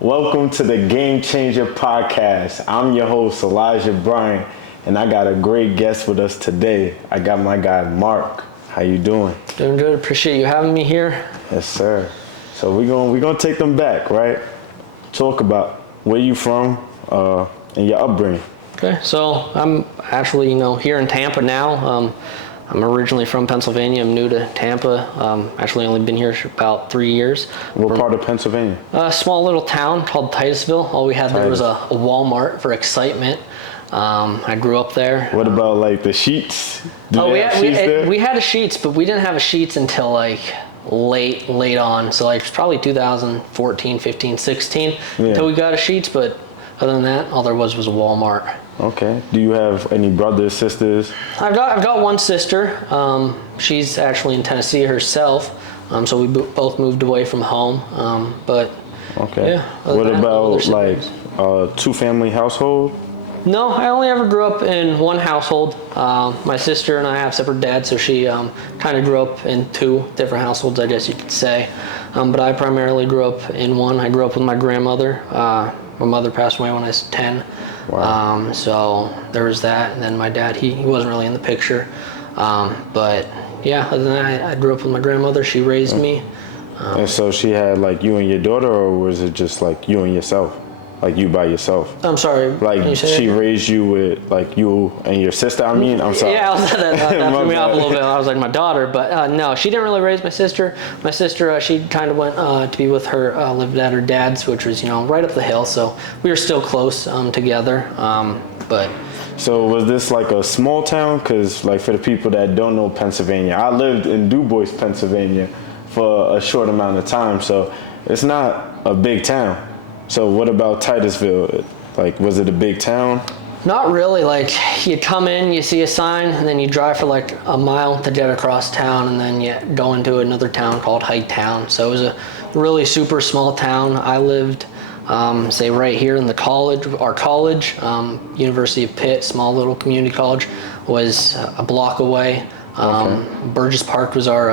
Welcome to the Game Changer Podcast. I'm your host, Bryant, and I got a great guest with us today. I got my guy, Mark. How you doing? Doing good. Appreciate you having me here. Yes, sir. So we're gonna take them back, right? Talk about where you from and your upbringing. Okay, so I'm actually, here in Tampa now. I'm originally from Pennsylvania. I'm new to Tampa. Actually only been here for about 3 years. What part of Pennsylvania? A small little town called Titusville. All we had there was a Walmart for excitement. I grew up there. What about like the Sheets? We had a Sheets, but we didn't have a Sheets until like late on. So like it's probably 2014, 15, 16 until we got a Sheets. But other than that, all there was a Walmart. Okay. Do you have any brothers, sisters? I've got one sister. She's actually in Tennessee herself. So we both moved away from home. But okay. Yeah. What about like two-family household? No, I only ever grew up in one household. My sister and I have separate dads, so she kind of grew up in two different households, I guess you could say. But I primarily grew up in one. I grew up with my grandmother. My mother passed away when I was 10. Wow. So there was that, and then my dad, he wasn't really in the picture. But yeah, other than that, I grew up with my grandmother. She raised me. And so she had like you and your daughter, or was it just like you and yourself? Like you by yourself? I'm sorry. Like she raised you with like you and your sister, I'm sorry. Yeah, that threw me off a little bit. I was like my daughter, but no, she didn't really raise my sister. My sister, she kind of went to be with her, lived at her dad's, which was, right up the hill. So we were still close together. But so was this like a small town? Because like for the people that don't know Pennsylvania, I lived in Du Bois, Pennsylvania for a short amount of time. So it's not a big town. So what about Titusville? Like, was it a big town? Not really. Like, you come in, you see a sign, and then you drive for like a mile to get across town, and then you go into another town called Hightown. So it was a really super small town. I lived, say, right here in the college. Our college, University of Pitt, small little community college, was a block away. Burgess Park was our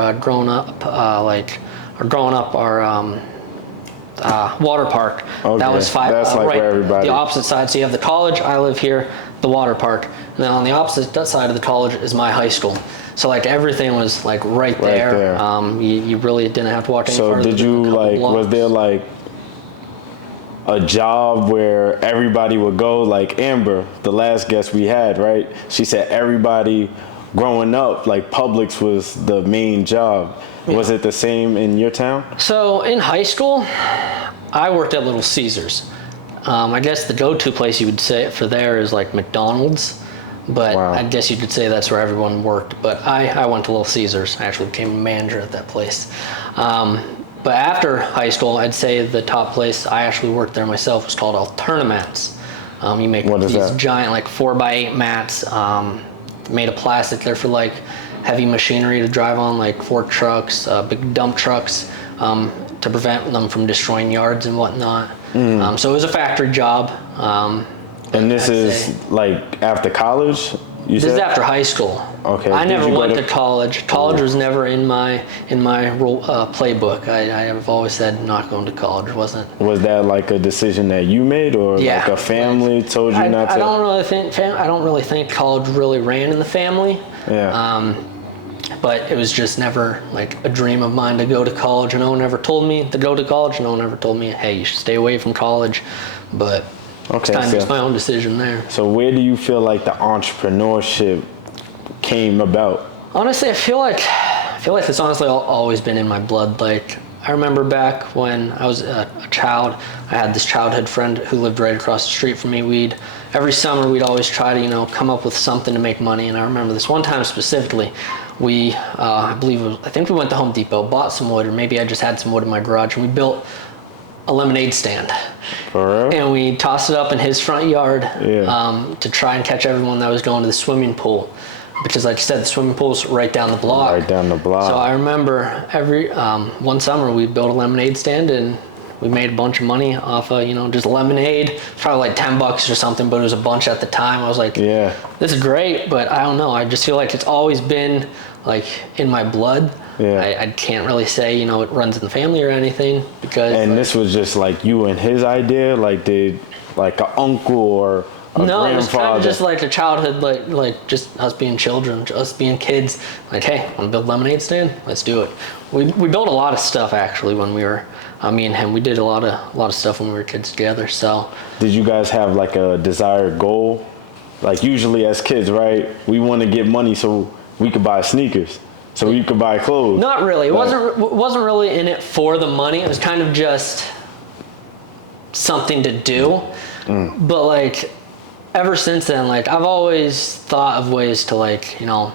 water park. Okay. That was That's like right where everybody. The opposite side. So you have the college. I live here. The water park. And then on the opposite side of the college is my high school. So like everything was like right there. You really didn't have to walk any farther. So did you like? Was there like a job where everybody would go? Like Amber, the last guest we had, right? She said everybody growing up, like Publix was the main job. Yeah. Was it the same in your town? So in high school, I worked at Little Caesars. I guess the go-to place you would say for there is like McDonald's, but wow. I guess you could say that's where everyone worked. But I went to Little Caesars. I actually became a manager at that place. But after high school, I'd say the top place I actually worked there myself was called Alternamats. You make these giant like 4x8 mats made of plastic. They're for like heavy machinery to drive on, like fork trucks, big dump trucks, to prevent them from destroying yards and whatnot. So it was a factory job. And this is like after college? This is after high school. Okay. I never went to college. College was never in my playbook. I have always said not going to college. Was that like a decision that you made, or like a family told you not to? I don't really think college really ran in the family. Yeah. But it was just never like a dream of mine to go to college. No one ever told me to go to college. No one ever told me, hey, you should stay away from college. But it's kind of just my own decision there. So where do you feel like the entrepreneurship came about? Honestly, I feel like it's honestly always been in my blood. Like, I remember back when I was a child, I had this childhood friend who lived right across the street from me. Every summer we'd always try to, come up with something to make money. And I remember this one time specifically, I think we went to Home Depot, bought some wood, or maybe I just had some wood in my garage, and we built a lemonade stand. For real? And we tossed it up in his front yard to try and catch everyone that was going to the swimming pool. Because like you said, the swimming pool's right down the block. Right down the block. So I remember one summer we built a lemonade stand, and we made a bunch of money off of, just lemonade. Probably like $10 or something, but it was a bunch at the time. I was like, this is great, but I don't know. I just feel like it's always been like in my blood. Yeah. I can't really say, you know, it runs in the family or anything because. And this was just like you and his idea? Like did like an uncle or a no, it was grandfather? kind of just like a childhood, like just us being children, us being kids. Like, hey, want to build a lemonade stand? Let's do it. We built a lot of stuff actually when we were, me and him. We did a lot of stuff when we were kids together. So. Did you guys have like a desired goal? Like usually as kids, right? We want to get money so we could buy sneakers, so you could buy clothes. Not really. It wasn't really in it for the money. It was kind of just something to do. But like. Ever since then, like, I've always thought of ways to, like, you know,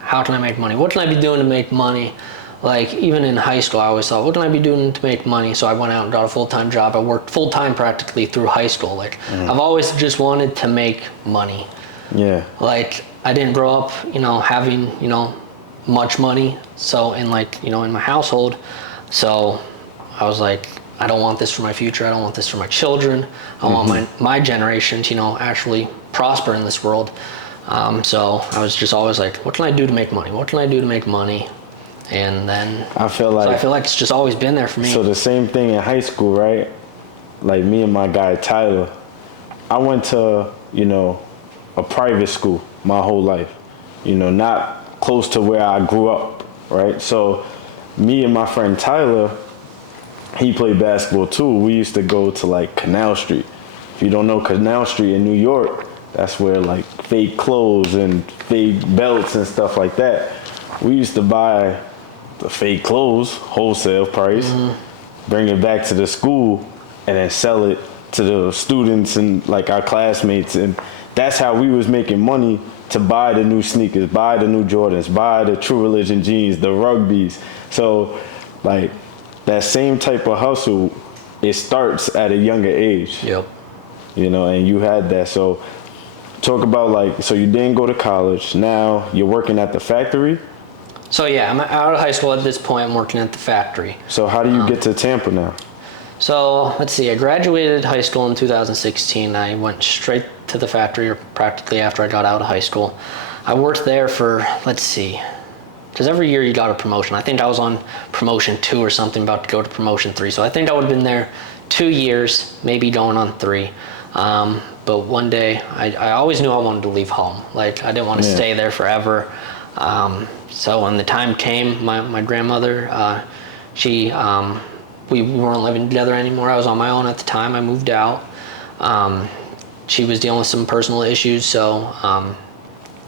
how can I make money? What can I be doing to make money? Like, even in high school, I always thought, what can I be doing to make money? So I went out and got a full-time job. I worked full-time practically through high school. Like, I've always just wanted to make money. Yeah. Like, I didn't grow up, you know, having, you know, much money. So, in, like, you know, in my household. So I was like, I don't want this for my future. I don't want this for my children. I want my generation to, you know, actually prosper in this world. So I was just always like, what can I do to make money? What can I do to make money? And then I feel like it's just always been there for me. So the same thing in high school, right? Like me and my guy Tyler, I went to, you know, a private school my whole life. You know, not close to where I grew up, right? So me and my friend Tyler, he played basketball too. We used to go to like Canal Street. If you don't know Canal Street in New York, that's where like fake clothes and fake belts and stuff like that. We used to buy the fake clothes, wholesale price, bring it back to the school, and then sell it to the students and like our classmates. And that's how we was making money to buy the new sneakers, buy the new Jordans, buy the True Religion jeans, the rugbies. So like, that same type of hustle, it starts at a younger age. Yep. You know, and you had that. So talk about like, so you didn't go to college. Now you're working at the factory. So yeah, I'm out of high school at this point. I'm working at the factory. So how do you get to Tampa now? So let's see, I graduated high school in 2016. I went straight to the factory, or practically after I got out of high school. I worked there for, let's see, because every year you got a promotion. I think I was on promotion 2 or something, about to go to promotion 3. So I think I would have been there 2 years, maybe going on 3. But one day, I always knew I wanted to leave home. Like, I didn't want to stay there forever. So when the time came, my grandmother, we weren't living together anymore. I was on my own at the time. I moved out. She was dealing with some personal issues, so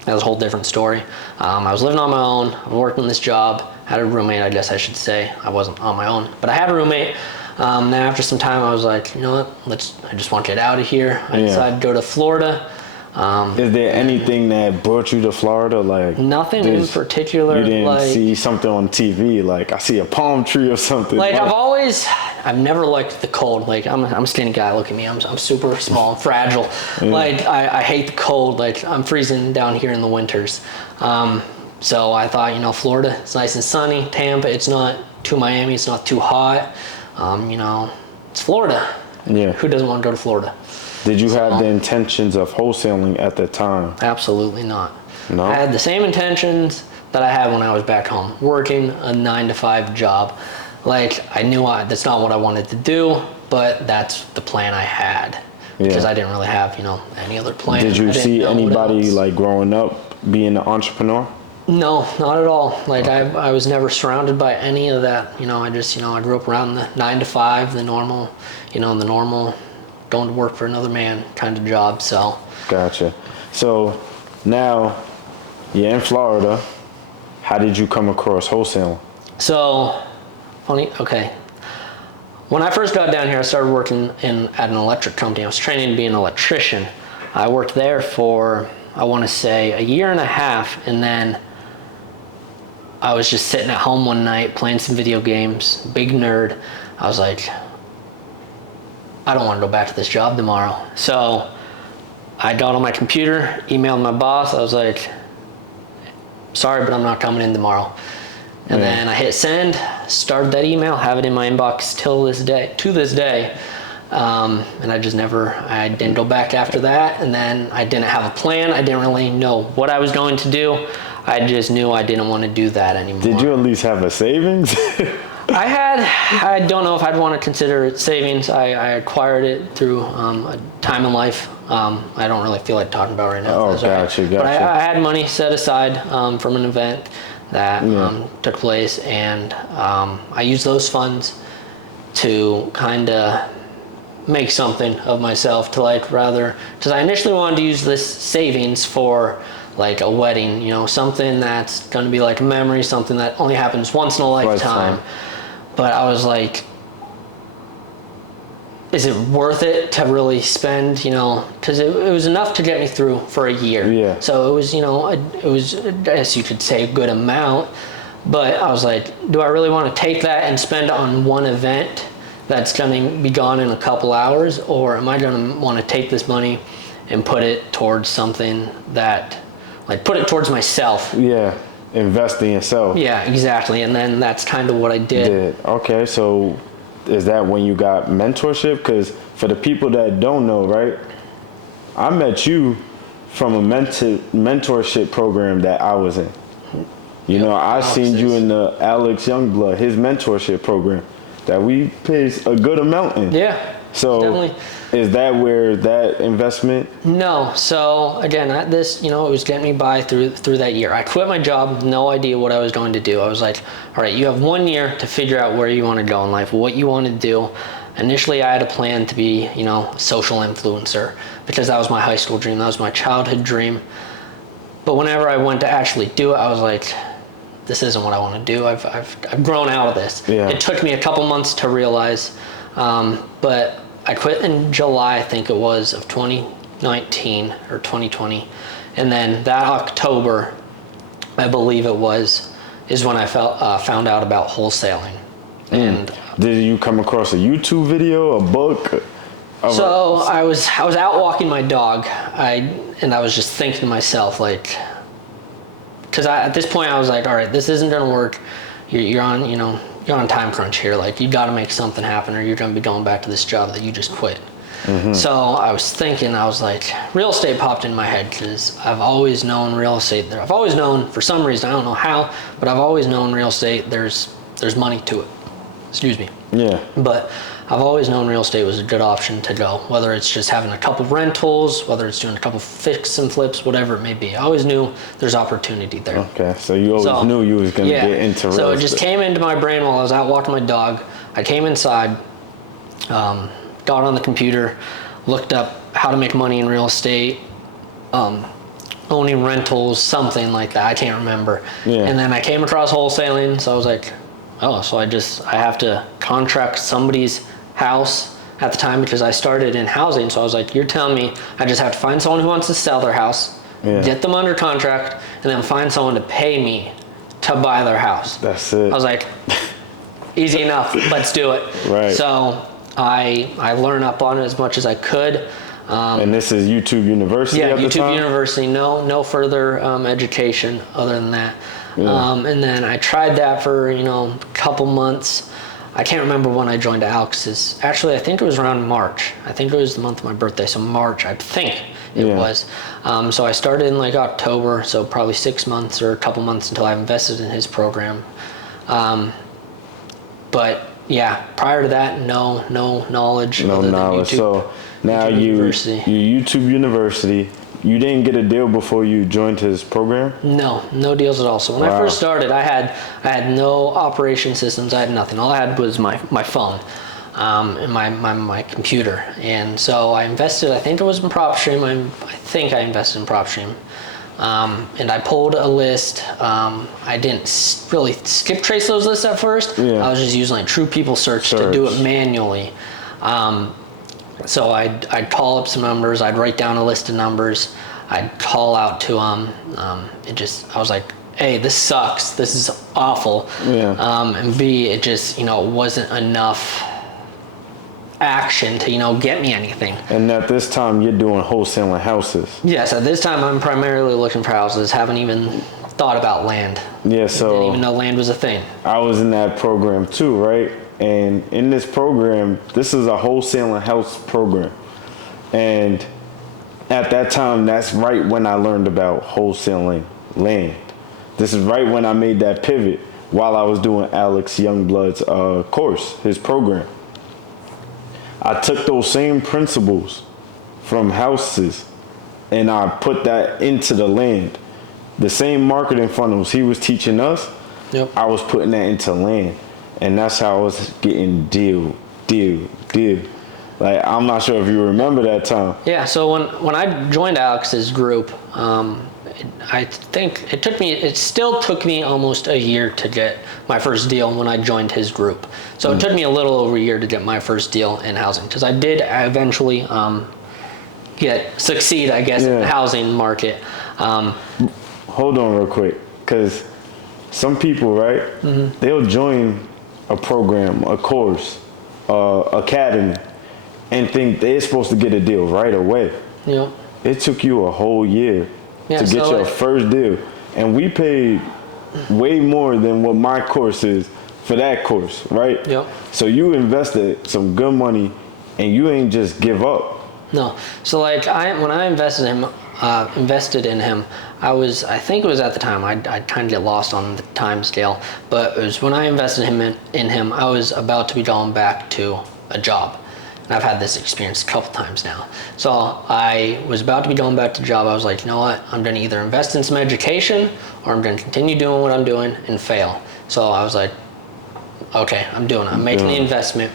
that was a whole different story. I was living on my own. I worked in this job. Had a roommate, I guess I should say. I wasn't on my own, but I had a roommate. Then after some time, I was like, you know what? I just want to get out of here. I decided to go to Florida. Is there anything that brought you to Florida? Like nothing in particular. You didn't like, see something on TV, like I see a palm tree or something. Like I've never liked the cold. Like I'm a skinny guy. Look at me. I'm super small and fragile. Like I hate the cold. Like I'm freezing down here in the winters. So I thought, you know, Florida, it's nice and sunny. Tampa, it's not too Miami. It's not too hot. You know, it's Florida. Yeah. Who doesn't want to go to Florida? Did you have the intentions of wholesaling at the time? Absolutely not. No? I had the same intentions that I had when I was back home, working a 9-to-5 job. Like, I knew that's not what I wanted to do, but that's the plan I had. Because I didn't really have, you know, any other plan. Did you see anybody, like, growing up being an entrepreneur? No, not at all. Like, I was never surrounded by any of that. You know, I just, you know, I grew up around the 9-to-5, the normal going to work for another man kind of job, so. Gotcha. So now you're in Florida. How did you come across wholesaling? So, funny, okay. When I first got down here, I started working at an electric company. I was training to be an electrician. I worked there for, I want to say, 1.5 years, and then I was just sitting at home one night playing some video games, big nerd. I was like, I don't want to go back to this job tomorrow. So I got on my computer, emailed my boss. I was like, sorry, but I'm not coming in tomorrow. And then I hit send, started that email, have it in my inbox to this day. And I didn't go back after that. And then I didn't have a plan. I didn't really know what I was going to do. I just knew I didn't want to do that anymore. Did you at least have a savings? I don't know if I'd want to consider it savings. I acquired it through a time in life. I don't really feel like talking about it right now. Oh, gotcha. But I had money set aside from an event that took place, and I used those funds to kind of make something of myself, to like rather, because I initially wanted to use this savings for like a wedding, you know, something that's going to be like a memory, something that only happens once in a lifetime. But I was like, is it worth it to really spend, you know, because it was enough to get me through for a year. Yeah. So it was, you know, it was, I guess you could say, a good amount. But I was like, do I really want to take that and spend on one event that's going to be gone in a couple hours? Or am I going to want to take this money and put it towards something that, like, put it towards myself? Yeah. Invest in yourself. Yeah, exactly. And then that's kind of what I did. Okay, so is that when you got mentorship? Because for the people that don't know, right, I met you from a mentorship program that I was in. You know, I seen you in the Alex Youngblood, his mentorship program that we paid a good amount in. Yeah. So definitely. Is that where that investment? No. So again, this, you know, it was getting me by through that year. I quit my job, no idea what I was going to do. I was like, all right, you have 1 year to figure out where you want to go in life, what you want to do. Initially, I had a plan to be, you know, a social influencer, because that was my high school dream. That was my childhood dream. But whenever I went to actually do it, I was like, this isn't what I want to do. I've grown out of this. Yeah. It took me a couple months to realize, but I quit in July, I think it was, of 2019 or 2020. And then that October, I believe it was, is when I found out about wholesaling. And did you come across a YouTube video, a book? So I was out walking my dog, and I was just thinking to myself, like, because at this point I was like, all right, this isn't gonna work. You're on, you know, you're on time crunch here. Like, you got to make something happen, or you're gonna be going back to this job that you just quit. So I was thinking, I was like, real estate popped in my head, because I've always known real estate. I've always known, for some reason, I don't know how, but I've always known real estate. There's money to it. Excuse me. Yeah. But I've always known real estate was a good option to go, whether it's just having a couple rentals, whether it's doing a couple fix and flips, whatever it may be. I always knew there's opportunity there. Okay, so you always knew you was going to get into real estate. So it just came into my brain while I was out walking my dog. I came inside, got on the computer, looked up how to make money in real estate, owning rentals, something like that. I can't remember. Yeah. And then I came across wholesaling, so I was like, oh, so I have to contract somebody's house at the time, because I started in housing. So I was like, you're telling me I just have to find someone who wants to sell their house, get them under contract, and then find someone to pay me to buy their house. That's it. I was like, easy enough, let's do it. Right. So I learned up on it as much as I could. And this is YouTube University at the time? Yeah, YouTube University. No further education other than that. Yeah. And then I tried that for, you know, a couple months. I can't remember when I joined Alex's. Actually, I think it was around March. I think it was the month of my birthday, so March, I think it was. So I started in like October, so probably 6 months or a couple months until I invested in his program. But yeah, prior to that, no knowledge. No knowledge. YouTube, so now you YouTube University. You didn't get a deal before you joined his program? No deals at all. So when I first started, I had no operation systems. I had nothing. All I had was my phone and my computer. And so I invested, I think it was in PropStream. I think I invested in PropStream. And I pulled a list. I didn't really skip trace those lists at first. I was just using like True People Search to do it manually. So I'd call up some numbers. I'd write down a list of numbers. I'd call out to I was like, A, this sucks. This is awful. And B, it just, wasn't enough action to, get me anything. And at this time, you're doing wholesaling houses. Yes, at this time, I'm primarily looking for houses. Haven't even thought about land. Yeah, so didn't even know land was a thing. I was in that program too, right? And in this program, this is a wholesaling house program. And at that time, that's right when I learned about wholesaling land. This is right when I made that pivot while I was doing Alex Youngblood's course, his program. I took those same principles from houses and I put that into the land. The same marketing funnels he was teaching us, Yep. I was putting that into land. And that's how I was getting deal. Like, I'm not sure if you remember that time. Yeah, so when I joined Alex's group, I think it still took me almost a year to get my first deal when I joined his group. So it took me a little over a year to get my first deal in housing, because I did eventually succeed, I guess, in the housing market. Hold on real quick, because some people, right, they'll join a program, a course, academy, and think they're supposed to get a deal right away. Yeah. It took you a whole year to get your first deal. And we paid way more than what my course is for that course, right? Yep. So you invested some good money and you ain't just give up. No. So like when I invested in him, I think it was at the time, I kind of get lost on the time scale, but it was when I invested in him, I was about to be going back to a job. And I've had this experience a couple times now. So I was about to be going back to job. I was like, you know what? I'm going to either invest in some education or I'm going to continue doing what I'm doing and fail. So I was like, okay, I'm making the investment.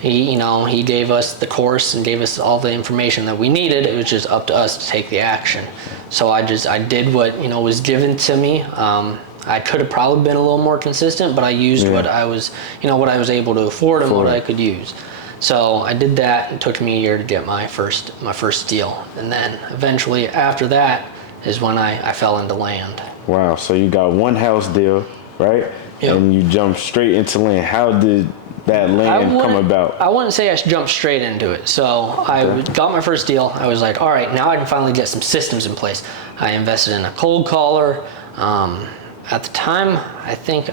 He gave us the course and gave us all the information that we needed. It was just up to us to take the action. So I did what, was given to me. I could have probably been a little more consistent, but I used what I was able to afford and what I could use. So I did that. It took me a year to get my first deal. And then eventually after that is when I fell into land. Wow. So you got one house deal, right? Yep. And you jumped straight into land. How did that land come about? I wouldn't say I jumped straight into it. So I got my first deal. I was like, all right, now I can finally get some systems in place. I invested in a cold caller. At the time, I think,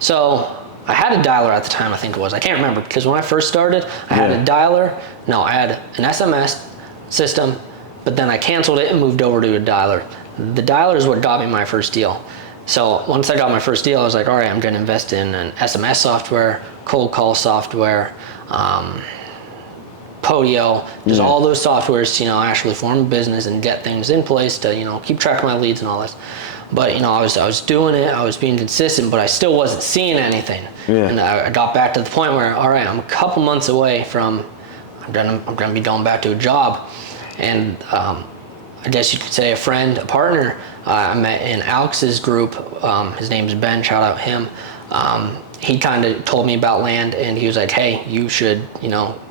so I had a dialer at the time, I think it was. I can't remember, because when I first started, I had a dialer. No, I had an SMS system, but then I canceled it and moved over to a dialer. The dialer is what got me my first deal. So once I got my first deal, I was like, all right, I'm going to invest in an SMS software, cold call software, Podio, just all those softwares to, actually form a business and get things in place to, keep track of my leads and all this. But, I was doing it, I was being consistent, but I still wasn't seeing anything. Yeah. And I got back to the point where, all right, I'm a couple months away from, I'm gonna be going back to a job. And I guess you could say a partner, I met in Alex's group. His name's Ben, shout out him. He kind of told me about land, and he was like, hey, you should,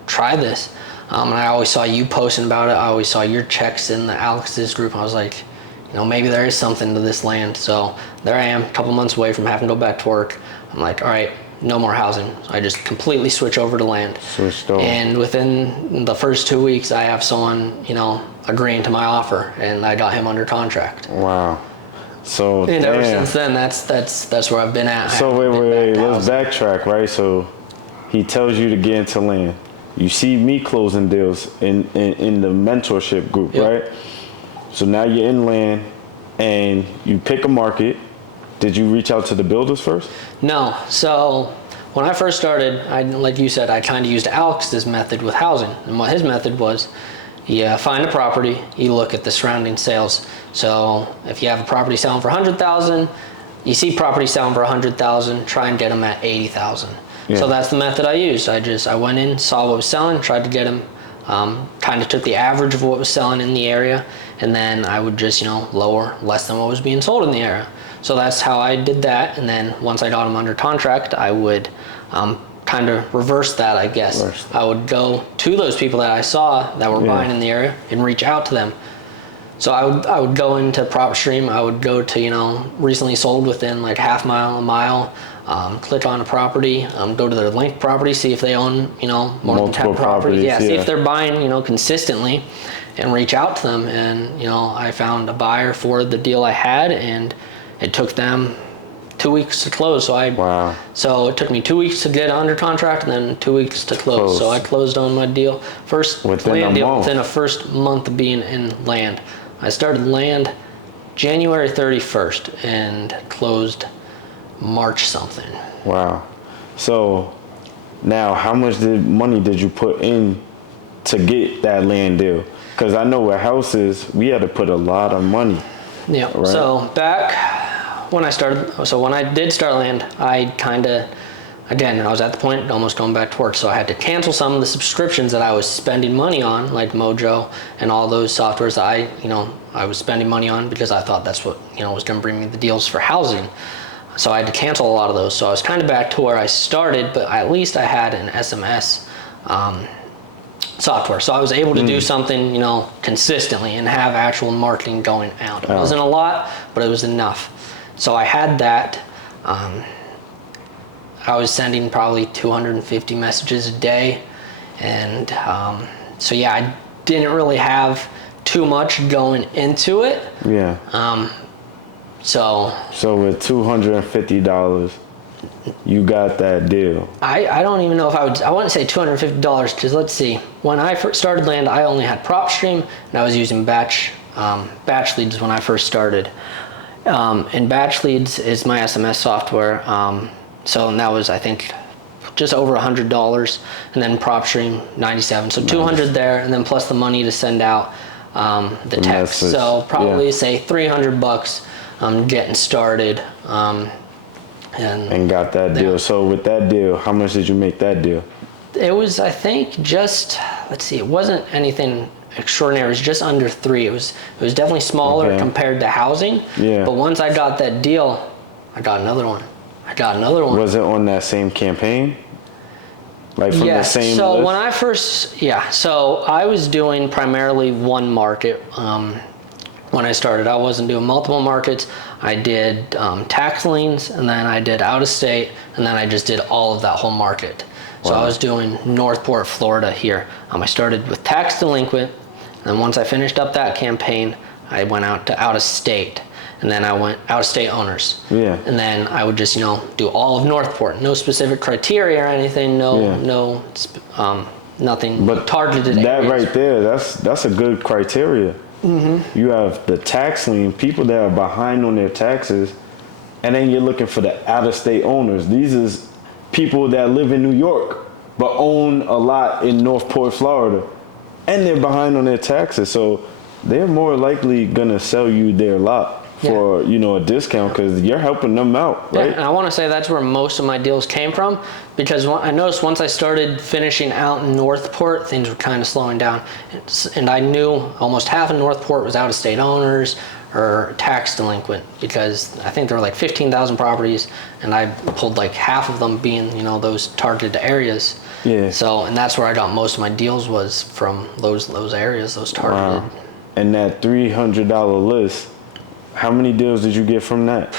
try this. And I always saw you posting about it. I always saw your checks in the Alex's group. I was like, maybe there is something to this land. So there I am, a couple months away from having to go back to work. I'm like, all right, no more housing. So I just completely switch over to land. Switched over. And within the first 2 weeks, I have someone, agreeing to my offer, and I got him under contract. Wow. So and ever since then, that's where I've been at. So wait, let's backtrack, right? So he tells you to get into land. You see me closing deals in the mentorship group, right? So now you're in land and you pick a market. Did you reach out to the builders first? No. So when I first started, like you said, I kind of used Alex's method with housing. And what his method was, you find a property, you look at the surrounding sales. So if you have a property selling for $100,000, you see property selling for $100,000, try and get them at $80,000. Yeah. So that's the method I used. I went in, saw what was selling, tried to get them, kind of took the average of what was selling in the area, and then I would just, lower less than what was being sold in the area. So that's how I did that. And then once I got them under contract, I would kind of reverse that, I guess. I would go to those people that I saw that were buying in the area and reach out to them. So I would go into PropStream. I would go to, recently sold within like a mile, click on a property, go to their linked property, see if they own, more than 10 properties. Yeah, see if they're buying, consistently, and reach out to them. And, I found a buyer for the deal I had, and it took them 2 weeks to close. So it took me 2 weeks to get under contract, and then 2 weeks to close. So I closed on my deal. First land deal within a first month of being in land. I started land January 31st and closed March something. Wow. So now, how much money did you put in to get that land deal? Because I know with houses, we had to put a lot of money. Yeah. Right? So back when I did start land, I was at the point almost going back to work. So I had to cancel some of the subscriptions that I was spending money on, like Mojo and all those softwares that I was spending money on because I thought that's what, was going to bring me the deals for housing. So I had to cancel a lot of those. So I was kind of back to where I started, but at least I had an SMS software. So I was able to do something, consistently and have actual marketing going out. It wasn't a lot, but it was enough. So I had that. I was sending probably 250 messages a day. And so yeah, I didn't really have too much going into it. Yeah. So with $250, you got that deal. I don't even know if I wouldn't say $250 because let's see. When I first started land, I only had PropStream and I was using batch leads when I first started. And batch leads is my SMS software. So that was, I think, just over $100, and then PropStream 97. So 200 there, and then plus the money to send out the text. Message. So probably say $300 getting started. And got that deal. So with that deal, how much did you make that deal? It was, I think, it wasn't anything extraordinary. It was just under 3. It was definitely smaller compared to housing. Yeah. But once I got that deal, I got another one. Was it on that same campaign? Like from the same so list? When I first, so I was doing primarily one market when I started. I wasn't doing multiple markets. I did tax liens, and then I did out of state, and then I just did all of that whole market. So I was doing Northport, Florida here. I started with tax delinquent, and once I finished up that campaign, I went out to out of state. And then I went out of state owners. Yeah. And then I would just, do all of Northport. No specific criteria or anything. Nothing. But targeted that areas. Right there, that's a good criteria. Mm-hmm. You have the tax lien, people that are behind on their taxes, and then you're looking for the out of state owners. These is people that live in New York but own a lot in Northport, Florida, and they're behind on their taxes. So they're more likely gonna sell you their lot for a discount because you're helping them out, right? Yeah, and I want to say that's where most of my deals came from because I noticed once I started finishing out in Northport, things were kind of slowing down, and I knew almost half of Northport was out of state owners or tax delinquent because I think there were like 15,000 properties, and I pulled like half of them being those targeted areas. Yeah. So and that's where I got most of my deals was from those areas, those targeted. Wow. And that $300 list. How many deals did you get from that?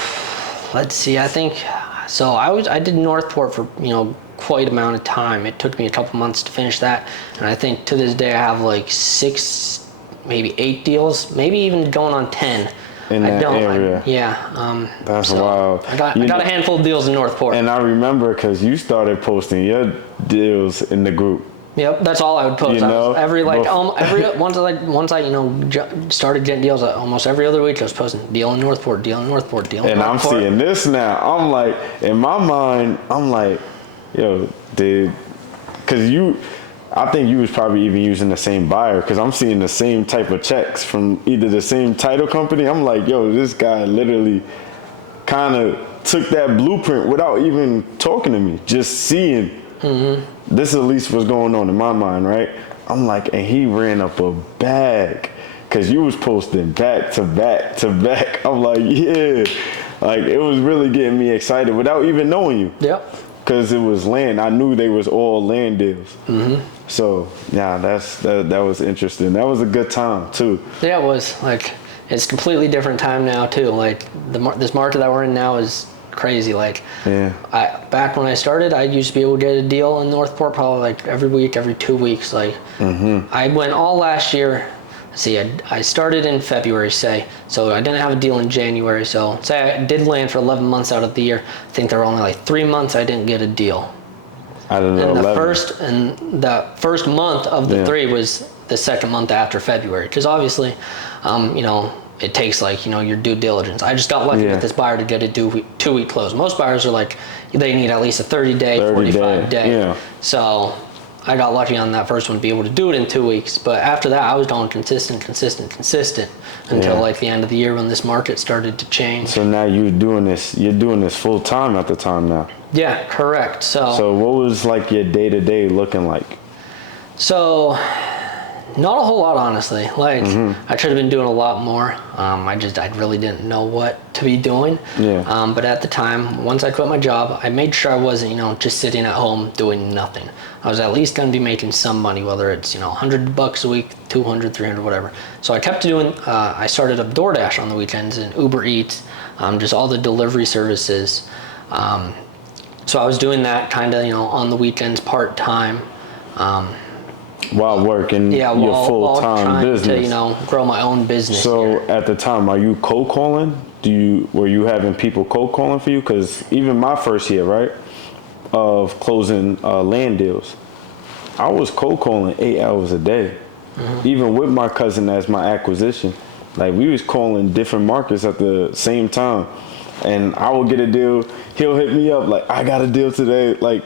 Let's see. I think so. I did Northport for quite amount of time. It took me a couple months to finish that, and I think to this day I have like 6, maybe 8 deals, maybe even going on 10. In that area. That's wild. I got a handful of deals in Northport. And I remember because you started posting your deals in the group. Yep, that's all I would post. Once I started getting deals, almost every other week I was posting deal in Northport, deal in Northport, deal in Northport. And I'm seeing this now. I'm like, in my mind, I'm like, yo, dude, because I think you was probably even using the same buyer because I'm seeing the same type of checks from either the same title company. I'm like, yo, this guy literally kind of took that blueprint without even talking to me, just seeing. Mm-hmm. This at least was going on in my mind, right? I'm like, and he ran up a bag because you was posting back to back to back. I'm like, yeah, like it was really getting me excited without even knowing you. Yep. Because it was land. I knew they was all land deals. Mm-hmm. So yeah, that was interesting. That was a good time too. Yeah, it was. Like it's a completely different time now too. Like this market that we're in now is crazy. Like back when I started, I used to be able to get a deal in Northport probably like every week, every 2 weeks. Like I went all last year. See, I started in February, say, so I didn't have a deal in January. So say I did land for 11 months out of the year. I think there were only like 3 months I didn't get a deal. Out of the 11. And the first month of the 3 was the second month after February, because obviously, it takes like, your due diligence. I just got lucky with this buyer to get a 2-week close. Most buyers are like, they need at least a 30-day, 45-day. Yeah. So I got lucky on that first one to be able to do it in 2 weeks. But after that, I was doing consistent until like the end of the year when this market started to change. So now you're doing this full time at the time now. Yeah, correct. So what was like your day-to-day looking like? So not a whole lot, honestly. Like, I should have been doing a lot more. I really didn't know what to be doing. Yeah. But at the time, once I quit my job, I made sure I wasn't, just sitting at home doing nothing. I was at least going to be making some money, whether it's, $100 a week, 200, 300, whatever. So I kept doing, I started up DoorDash on the weekends and Uber Eats, just all the delivery services. So I was doing that kind of, on the weekends, part-time. While working your full-time business. To, grow my own business. So at the time, are you cold calling? Were you having people cold calling for you? Because even my first year, right, of closing land deals, I was cold calling 8 hours a day. Even with my cousin as my acquisition. Like, we was calling different markets at the same time. And I would get a deal, he'll hit me up like, I got a deal today. Like,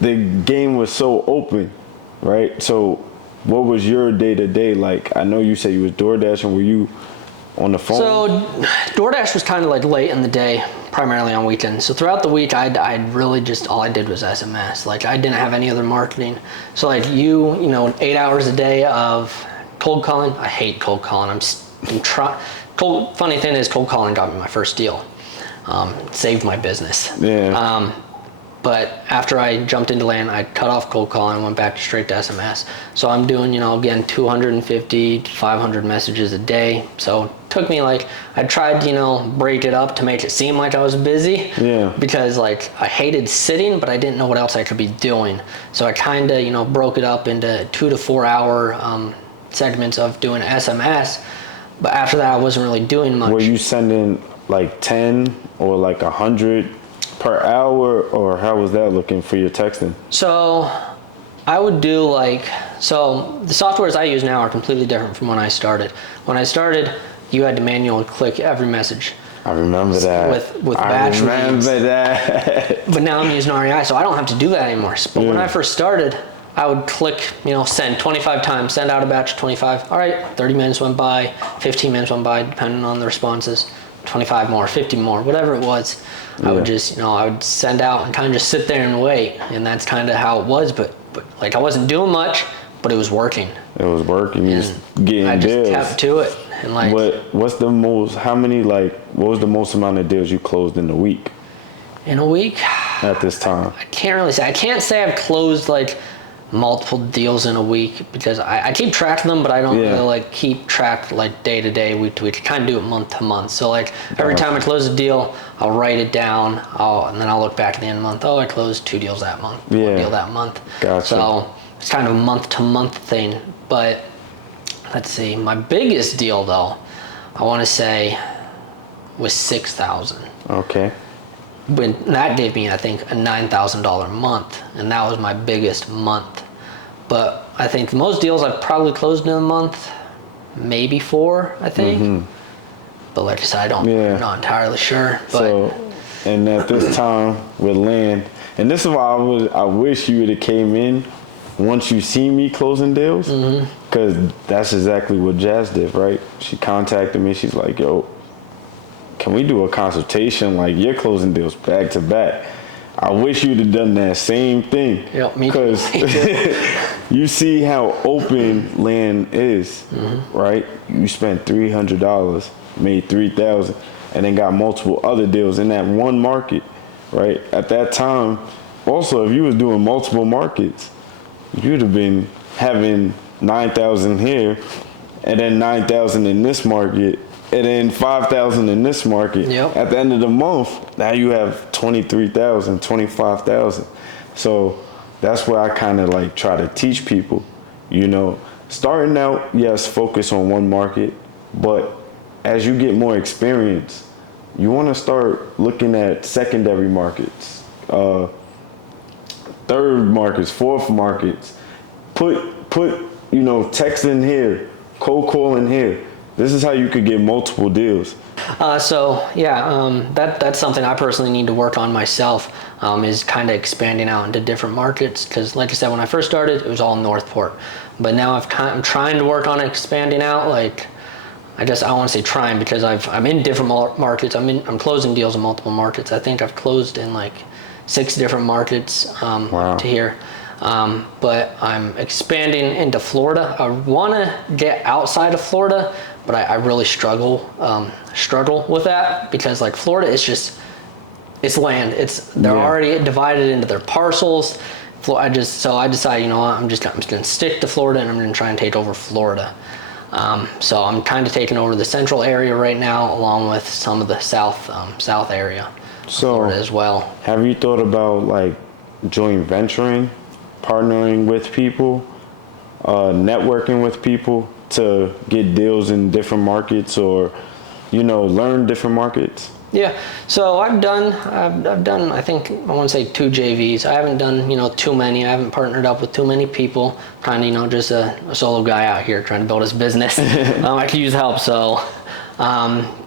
the game was so open. Right. So what was your day-to-day like? I know you said you was DoorDash, and were you on the phone? So DoorDash was kind of like late in the day, primarily on weekends. So throughout the week, I really just, all I did was SMS. Like, I didn't have any other marketing. So like 8 hours a day of cold calling. I hate cold calling. Funny thing is, cold calling got me my first deal. Saved my business. Yeah. But after I jumped into land, I cut off cold calling and went back straight to SMS. So I'm doing, again, 250 to 500 messages a day. So it took me I tried, break it up to make it seem like I was busy. Yeah. Because I hated sitting, but I didn't know what else I could be doing. So I kind of, broke it up into 2 to 4 hour segments of doing SMS. But after that, I wasn't really doing much. Were you sending 10 or 100 per hour, or how was that looking for your texting? So I would do so the softwares I use now are completely different from when I started. When I started, you had to manually click every message. I remember that. With batch reads. I remember that. But now I'm using REI, so I don't have to do that anymore. But when I first started, I would click, send 25 times, send out a batch of 25. All right, 30 minutes went by, 15 minutes went by, depending on the responses. 25 more, 50 more, whatever it was. I would just, I would send out and kind of just sit there and wait. And that's kind of how it was. But I wasn't doing much, but it was working. It was working. You was getting deals. I just kept to it. And what was the most amount of deals you closed in a week? In a week? At this time? I can't really say. I can't say I've closed multiple deals in a week because I keep track of them, but I don't really keep track day to day, week to week. I kind of do it month to month. So every time I close a deal, I'll write it down. And then I'll look back at the end of the month. Oh, I closed 2 deals that month. 1 deal that month. Gotcha. So it's kind of a month to month thing. But let's see. My biggest deal though, I want to say, was $6,000. Okay. When that gave me, I think, a $9,000 month, and that was my biggest month. But I think most deals I've probably closed in a month, maybe 4, I think. But like I said, I'm not entirely sure. But so, and at this time with land, and this is why I wish you would have came in once you see me closing deals, because that's exactly what Jazz did, right? She contacted me. She's like, yo, can we do a consultation? You're closing deals back to back. I wish you'd have done that same thing. Yep, me too. Because you see how open land is, right? You spent $300, made $3,000, and then got multiple other deals in that one market, right? At that time, also, if you was doing multiple markets, you'd have been having 9,000 here, and then 9,000 in this market, and then 5,000 in this market. Yep. At the end of the month, now you have 23,000, 25,000. So that's where I kind of try to teach people, starting out, yes, focus on one market, but as you get more experience, you want to start looking at secondary markets, third markets, fourth markets. Put text in here, cold call in here. This is how you could get multiple deals. That's something I personally need to work on myself, is kind of expanding out into different markets. Because like I said, when I first started, it was all Northport. But now I'm trying to work on expanding out. Like, I don't want to say trying, because I'm in different markets. I'm closing deals in multiple markets. I think I've closed in like 6 different markets Wow. to here. But I'm expanding into Florida. I want to get outside of Florida, but I really struggle with that, because like Florida is just, it's land. They're already divided into their parcels. So I decided, you know what, I'm just going to stick to Florida, and I'm going to try and take over Florida. So I'm kind of taking over the central area right now, along with some of the south area of Florida as well. Have you thought about like joint venturing, partnering with people, networking with people to get deals in different markets, or, you know, learn different markets? Yeah, so I've done I think I want to say 2 JVs. I haven't done, you know, too many. I haven't partnered up with too many people. Kind of, you know, just a solo guy out here trying to build his business. I could use help, so.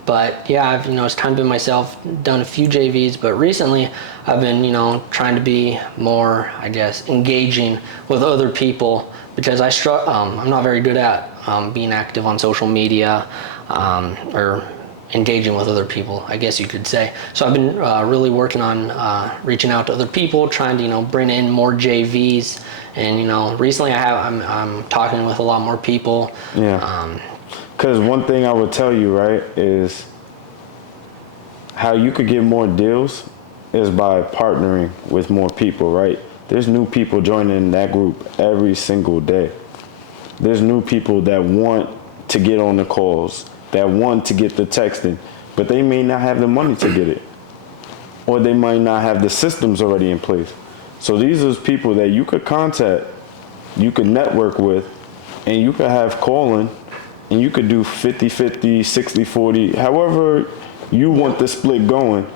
But yeah, I've, you know, it's kind of been myself, done a few JVs, but recently I've been, you know, trying to be more, I guess, engaging with other people, because I'm not very good at being active on social media, or engaging with other people, I guess you could say. So I've been really working on reaching out to other people, trying to, you know, bring in more JVs. And, you know, recently I'm talking with a lot more people. Yeah. Because one thing I would tell you, right, is how you could get more deals is by partnering with more people, right? There's new people joining that group every single day. There's new people that want to get on the calls, that want to get the texting, but they may not have the money to get it, or they might not have the systems already in place. So these are people that you could contact, you could network with, and you could have calling, and you could do 50-50, 60-40, however you want the split going.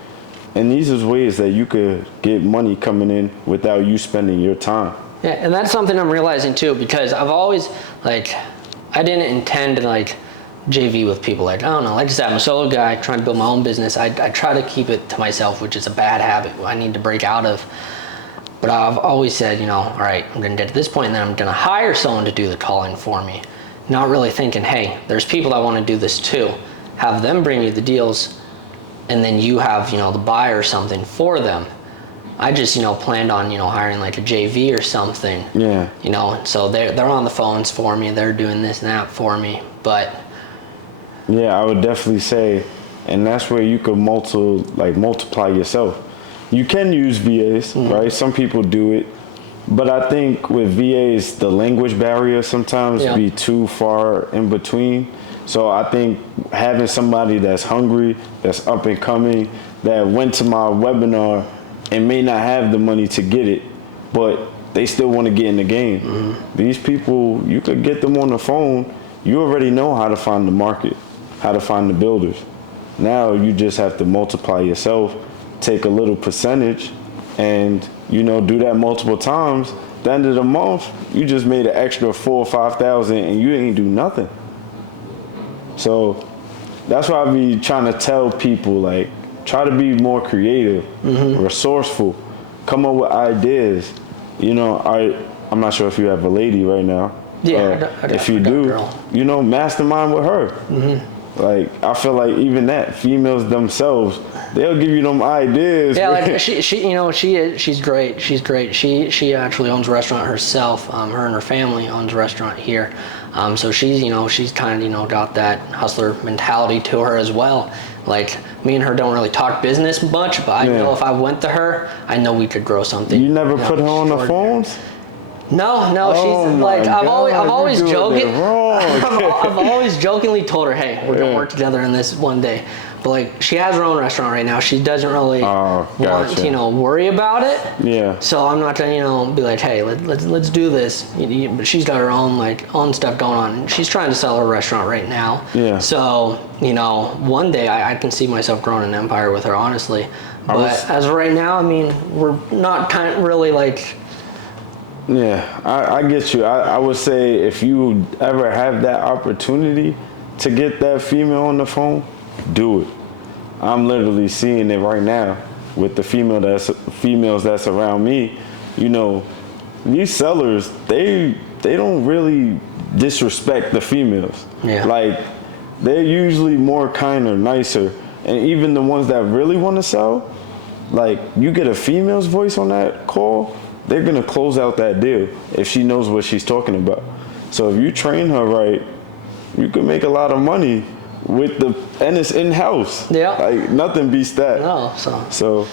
And these are ways that you could get money coming in without you spending your time. Yeah, and that's something I'm realizing too, because I've always, like, I didn't intend to like JV with people. Like, I don't know, like I said, I'm a solo guy trying to build my own business. I try to keep it to myself, which is a bad habit I need to break out of. But I've always said, you know, all right, I'm going to get to this point, and then I'm going to hire someone to do the calling for me. Not really thinking, hey, there's people that want to do this too. Have them bring you the deals, and then you have, you know, the buyer or something for them. I just, you know, planned on, you know, hiring like a JV or something. Yeah. You know, so they're on the phones for me. They're doing this and that for me. But yeah, I would definitely say, and that's where you could multiply yourself. You can use VAs, right? Some people do it, but I think with VAs, the language barrier sometimes be too far in between. So I think having somebody that's hungry, that's up and coming, that went to my webinar and may not have the money to get it, but they still want to get in the game. Mm-hmm. These people, you could get them on the phone. You already know how to find the market, how to find the builders. Now you just have to multiply yourself, take a little percentage, and, you know, do that multiple times. At the end of the month, you just made an extra $4,000 or $5,000 and you ain't do nothing. So that's why I be trying to tell people, like, try to be more creative, resourceful, come up with ideas. You know, I'm not sure if you have a lady right now. Yeah, if you do, you know, mastermind with her. Mm-hmm. Like, I feel like even that, females themselves, they'll give you them ideas. Yeah, like she you know, she's great. She's great. She actually owns a restaurant herself. Her and her family owns a restaurant here. So she's, you know, she's kind of, you know, got that hustler mentality to her as well. Like, me and her don't really talk business much, but I know if I went to her, I know we could grow something. You never put her on the phones? No, she's like, I've always joking. I've always jokingly told her, hey, we're gonna work together in this one day. But like, she has her own restaurant right now. She doesn't really want to, you know, worry about it. Yeah. So I'm not gonna, you know, be like, hey, let's do this. But she's got her own stuff going on. She's trying to sell her restaurant right now. Yeah. So, you know, one day I can see myself growing an empire with her, honestly. But as of right now, I mean, we're not really like. Yeah, I get you. I would say if you ever have that opportunity, to get that female on the phone, do it. I'm literally seeing it right now with the females that's around me. You know, these sellers, they don't really disrespect the females. Yeah. Like, they're usually more kinder, nicer. And even the ones that really want to sell, like, you get a female's voice on that call, they're going to close out that deal if she knows what she's talking about. So if you train her right, you can make a lot of money and it's in-house. Yeah. Like, nothing beats that. No, So,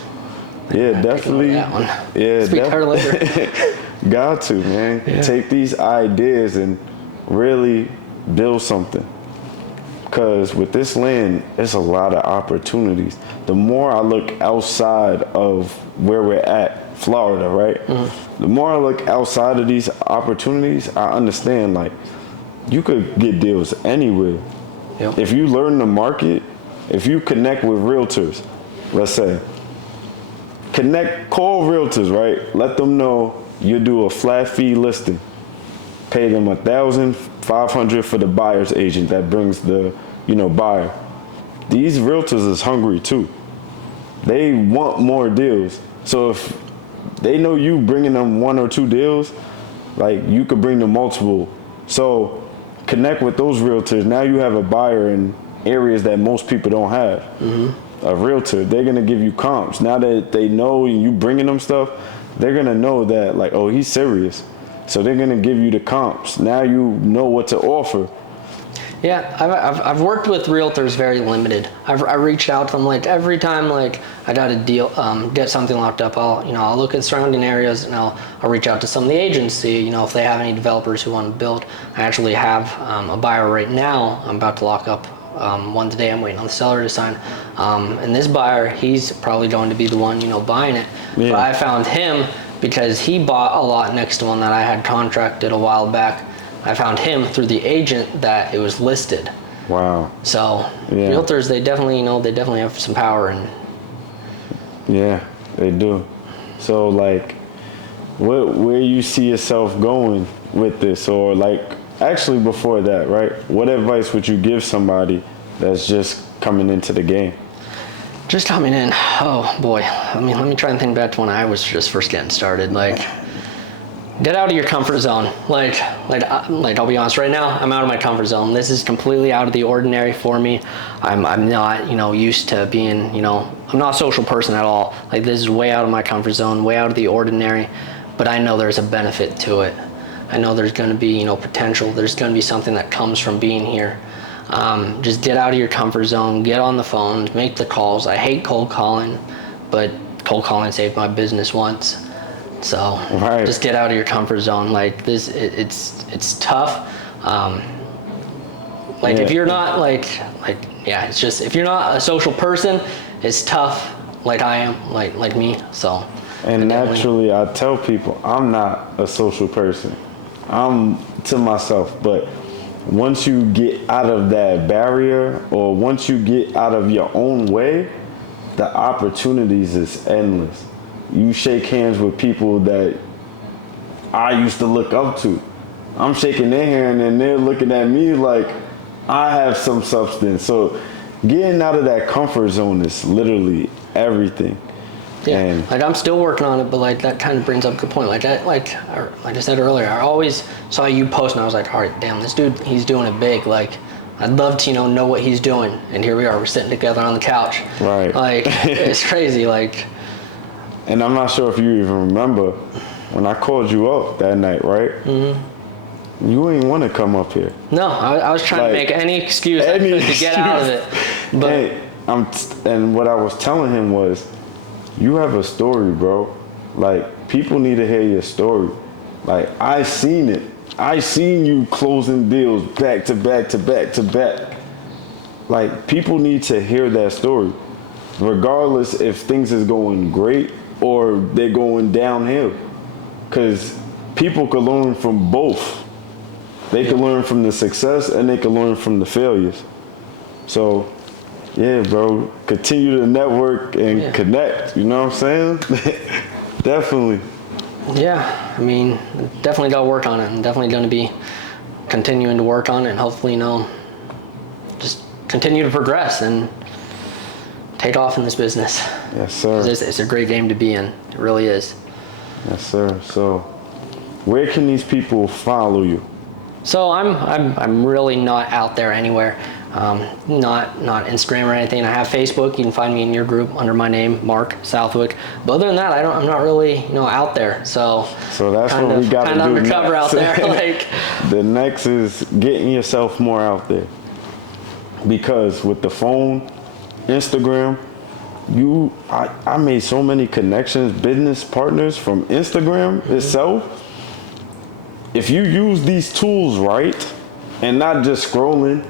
yeah, definitely. That one. Yeah, Speak to her later. Got to, man. Yeah. Take these ideas and really build something. Because with this land, there's a lot of opportunities. The more I look outside of where we're at, Florida, right? Mm-hmm. The more I look outside of these opportunities, I understand, like, you could get deals anywhere. Yep. If you learn the market, if you connect with realtors, let's say, call realtors, right? Let them know you do a flat fee listing. Pay them $1,500 for the buyer's agent that brings the, buyer. These realtors is hungry too. They want more deals. So if they know you bringing them 1 or 2 deals, like, you could bring them multiple. So connect with those realtors. Now you have a buyer in areas that most people don't have. Mm-hmm. A realtor, they're gonna give you comps. Now that they know you bringing them stuff, they're gonna know that, like, oh, he's serious. So they're gonna give you the comps. Now you know what to offer. Yeah, I've worked with realtors very limited. I reached out to them, like, every time, like, I got a deal, get something locked up, I'll look at surrounding areas, and I'll reach out to some of the agents, see, if they have any developers who want to build. I actually have a buyer right now. I'm about to lock up one today. I'm waiting on the seller to sign. And this buyer, he's probably going to be the one, buying it. Yeah. But I found him because he bought a lot next to one that I had contracted a while back. I found him through the agent that it was listed. Wow. So realtors, they definitely have some power. And yeah, they do. So, like, where you see yourself going with this, or, like, actually before that, right? What advice would you give somebody that's just coming into the game? Just coming in. Oh boy. Let me try and think back to when I was just first getting started. Like, get out of your comfort zone. Like I'll be honest, right now I'm out of my comfort zone. This is completely out of the ordinary for me. I'm not, used to being, I'm not a social person at all. Like, this is way out of my comfort zone, way out of the ordinary, but I know there's a benefit to it. I know there's going to be, potential. There's going to be something that comes from being here. Just get out of your comfort zone, get on the phone, make the calls. I hate cold calling, but cold calling saved my business once. So Just get out of your comfort zone. Like, this, it's tough. If you're not it's just, if you're not a social person, it's tough. Like I am, like me. So. And naturally, I tell people I'm not a social person. I'm to myself. But once you get out of that barrier, or once you get out of your own way, the opportunities is endless. You shake hands with people that I used to look up to. I'm shaking their hand and they're looking at me like I have some substance. So getting out of that comfort zone is literally everything. Yeah, and I'm still working on it, but that kind of brings up a good point. Like I said earlier, I always saw you post and I was like, all right, damn, this dude, he's doing it big. Like, I'd love to, know what he's doing. And here we are, we're sitting together on the couch. Right. Like, it's crazy. And I'm not sure if you even remember when I called you up that night, right? Mm-hmm. You ain't want to come up here. No, I was trying to make any excuse I could to get out of it. But and what I was telling him was, you have a story, bro. Like, people need to hear your story. Like, I seen it. I seen you closing deals back to back to back to back. Like, people need to hear that story, regardless if things is going great or they're going downhill. Because people could learn from both. They can learn from the success and they can learn from the failures. So, yeah, bro, continue to network and connect. You know what I'm saying? Definitely. Yeah, definitely got to work on it. I'm definitely going to be continuing to work on it, and hopefully, continue to progress and take off in this business. Yes, sir. It's a great game to be in. It really is. Yes, sir. So, where can these people follow you? So I'm really not out there anywhere. Not Instagram or anything. I have Facebook. You can find me in your group under my name, Mark Southwick. But other than that, I'm not really out there. So that's what we got to do. Kind of undercover out there. Like the next is getting yourself more out there. Because with the phone, Instagram, I made so many connections, business partners from Instagram itself. If you use these tools right, and not just scrolling,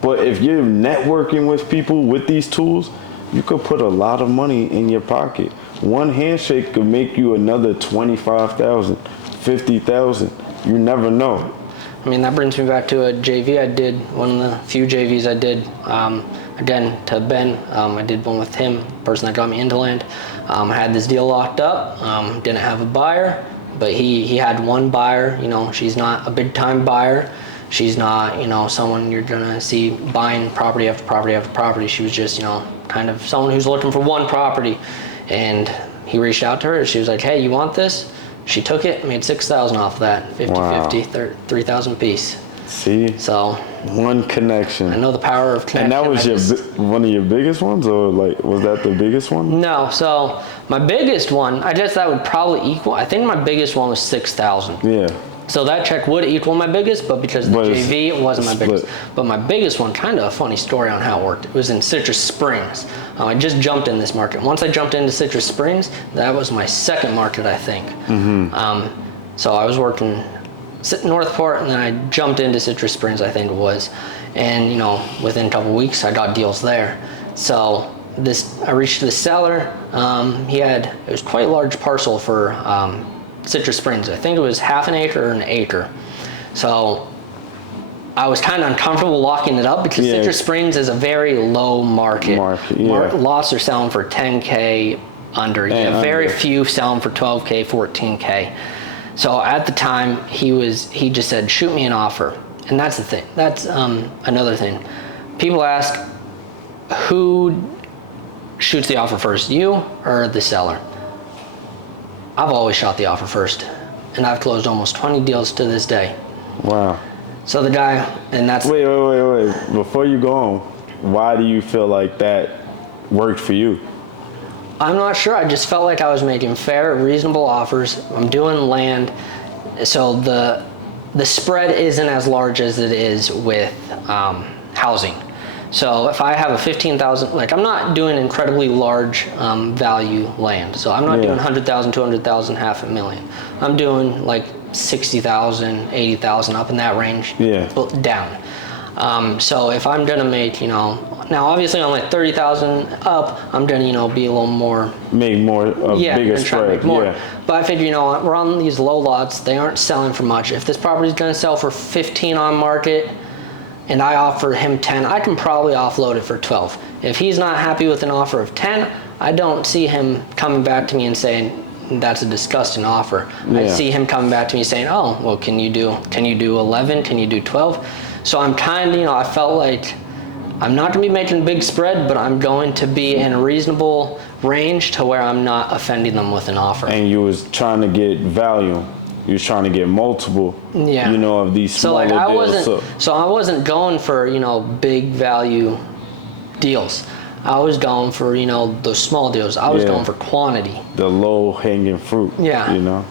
but if you're networking with people with these tools, you could put a lot of money in your pocket. One handshake could make you another 25,000, 50,000. You never know. I mean, that brings me back to a JV I did, one of the few JVs I did. Again, to Ben, I did one with him, person that got me into land. I had this deal locked up, didn't have a buyer, but he had one buyer. She's not a big time buyer. She's not, someone you're gonna see buying property after property after property. She was just, kind of someone who's looking for one property. And he reached out to her. She was like, hey, you want this? She took it, made 6,000 off of that, 50-50, 3,000 piece. See? So one connection. I know the power of connection. And that was one of your biggest ones, or was that the biggest one? No, so my biggest one, I guess that would probably equal, I think my biggest one was 6,000. Yeah. So that check would equal my biggest, but because of the JV, it wasn't my biggest. But my biggest one, kind of a funny story on how it worked. It was in Citrus Springs. I just jumped in this market. Once I jumped into Citrus Springs, that was my second market, I think. Mm-hmm. So I was working Northport, and then I jumped into Citrus Springs, I think it was. And within a couple weeks, I got deals there. So I reached the seller. It was quite a large parcel for Citrus Springs. I think it was half an acre or an acre. So I was kind of uncomfortable locking it up because Citrus Springs is a very low market. Lots are selling for 10K under. Very few selling for 12K, 14K. So at the time, he just said, shoot me an offer. And that's the thing. That's another thing. People ask, who shoots the offer first, you or the seller? I've always shot the offer first, and I've closed almost 20 deals to this day. Wow. So the guy, and that's... Wait. Before you go on, why do you feel like that worked for you? I'm not sure. I just felt like I was making fair, reasonable offers. I'm doing land, so the spread isn't as large as it is with housing. So if I have a 15,000, I'm not doing incredibly large value land. So I'm not doing 100,000, 200,000, $500,000. I'm doing 60,000, 80,000 up in that range. Down. So if I'm gonna make, now obviously on 30,000 up, I'm gonna be a little more. Make more, bigger spread. Make more. But I figure, we're on these low lots. They aren't selling for much. If this property's gonna sell for 15 on market, and I offer him 10, I can probably offload it for 12. If he's not happy with an offer of 10, I don't see him coming back to me and saying, that's a disgusting offer. I see him coming back to me saying, oh, well, can you do 11? Can you do 12? So I'm kind of, I felt like I'm not going to be making a big spread, but I'm going to be in a reasonable range to where I'm not offending them with an offer. And you was trying to get value. You was trying to get multiple, of these smaller deals. So I wasn't going for, big value deals. I was going for, those small deals. I was going for quantity. The low hanging fruit. Yeah.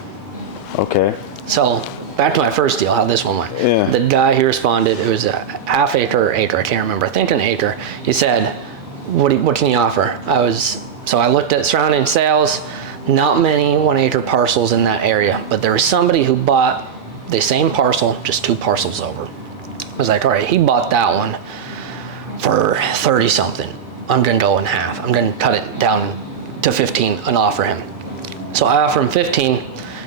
Okay. So back to my first deal, how this one went. Yeah. The guy, he responded, it was a half acre or acre, I can't remember. I think an acre. He said, what can you offer? So I looked at surrounding sales. Not many 1 acre parcels in that area, but there was somebody who bought the same parcel, just 2 parcels over. I was like, all right, he bought that one for 30 something. I'm gonna go in half. I'm gonna cut it down to 15 and offer him. So I offer him 15.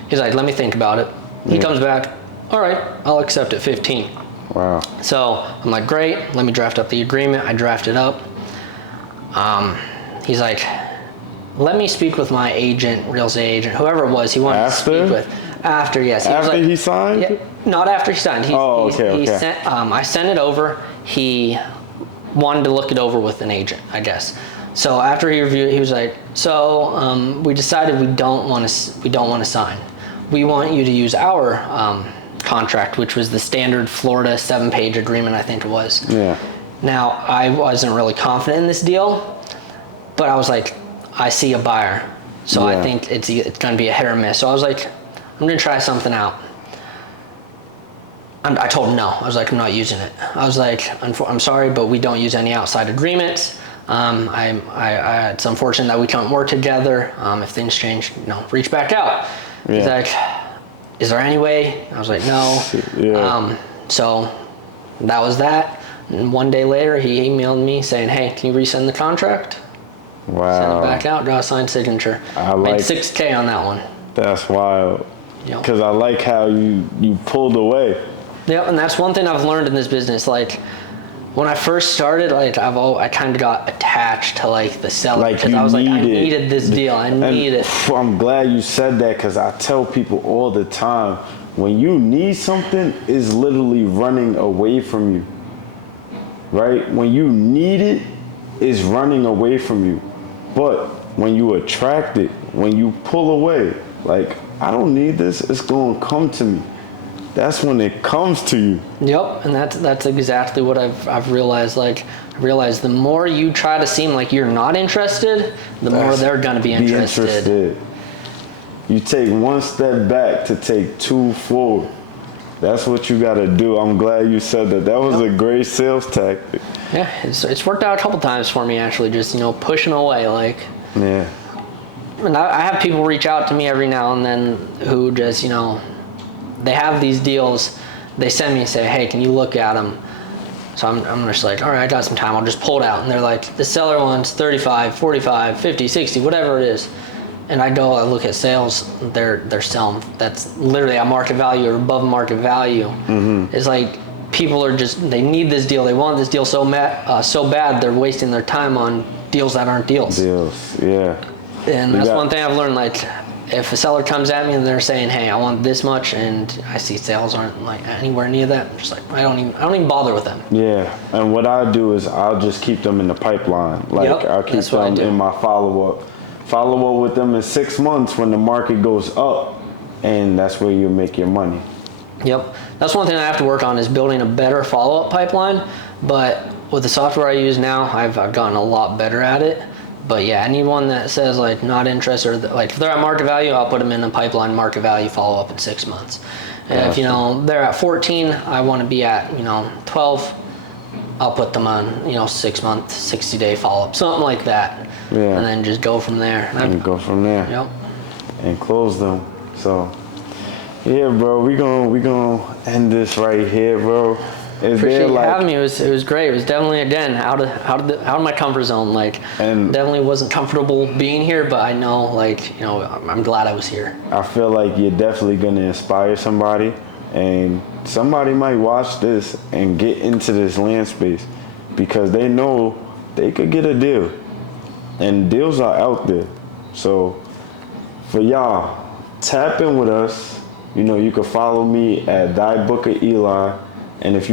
He's like, let me think about it. He comes back, all right, I'll accept it 15. Wow. So I'm like, great, let me draft up the agreement. I draft it up. He's like, let me speak with my agent, real estate agent, whoever it was he wanted to speak with. After, yes. After he signed? Yeah, not after he signed. Okay. I sent it over. He wanted to look it over with an agent, I guess. So after he reviewed it, he was like, so we decided we don't want to sign. We want you to use our contract, which was the standard Florida 7-page agreement, I think it was. Yeah. Now, I wasn't really confident in this deal, but I was like, I see a buyer. So I think it's going to be a hit or miss. So I was like, I'm going to try something out. I told him no. I was like, I'm not using it. I was like, I'm sorry, but we don't use any outside agreements. It's unfortunate that we can't work together. If things change, reach back out. Yeah. He's like, is there any way? I was like, no. Yeah. So that was that. And one day later, he emailed me saying, hey, can you resend the contract? Wow. Send it back out, got a signed signature. Made $6K on that one. That's wild. Because I like how you pulled away. Yep, and that's one thing I've learned in this business. Like, when I first started, like I kind of got attached to like the seller because I was like, I needed this deal. I need it. I'm glad you said that because I tell people all the time, when you need something, it's literally running away from you. Right? When you need it, it's running away from you. But when you attract it, when you pull away, like, I don't need this, it's going to come to me. That's when it comes to you. Yep, and that's exactly what I've realized. Like, I realized the more you try to seem like you're not interested, the more they're going to be interested. You take one step back to take 2 forward. That's what you got to do. I'm glad you said that. That was a great sales tactic. Yeah, it's worked out a couple times for me, actually, just, pushing away, like. Yeah. And I have people reach out to me every now and then who just, they have these deals. They send me and say, hey, can you look at them? So I'm just like, all right, I got some time. I'll just pull it out. And they're like, the seller wants 35, 45, 50, 60, whatever it is. And I look at sales, they're selling. That's literally at market value or above market value. Mm-hmm. It's like people are they need this deal. They want this deal so bad, they're wasting their time on deals that aren't deals. Yeah. And that's one thing I've learned, like, if a seller comes at me and they're saying, hey, I want this much, and I see sales aren't like anywhere near that, I'm just like, I don't even bother with them. Yeah, and what I do is I'll just keep them in the pipeline. Like, I'll keep them in my follow-up with them in 6 months when the market goes up, and that's where you make your money. Yep, that's one thing I have to work on, is building a better follow-up pipeline. But with the software I use now, I've gotten a lot better at it. But yeah, anyone that says like not interested, or like if they're at market value, I'll put them in the pipeline market value follow up in 6 months. And if they're at 14, I want to be at 12, I'll put them on 6 month, 60-day follow up, something like that. Yeah. And then just go from there. And go from there. Yep. And close them. So yeah, bro, we gonna end this right here, bro. Appreciate you having me. It was great. It was definitely, again, out of my comfort zone. Like, and definitely wasn't comfortable being here, but I know, like, I'm glad I was here. I feel like you're definitely gonna inspire somebody, and somebody might watch this and get into this land space because they know they could get a deal, and deals are out there. So for y'all, tap in with us. You can follow me at Thy Booker Eli, and if you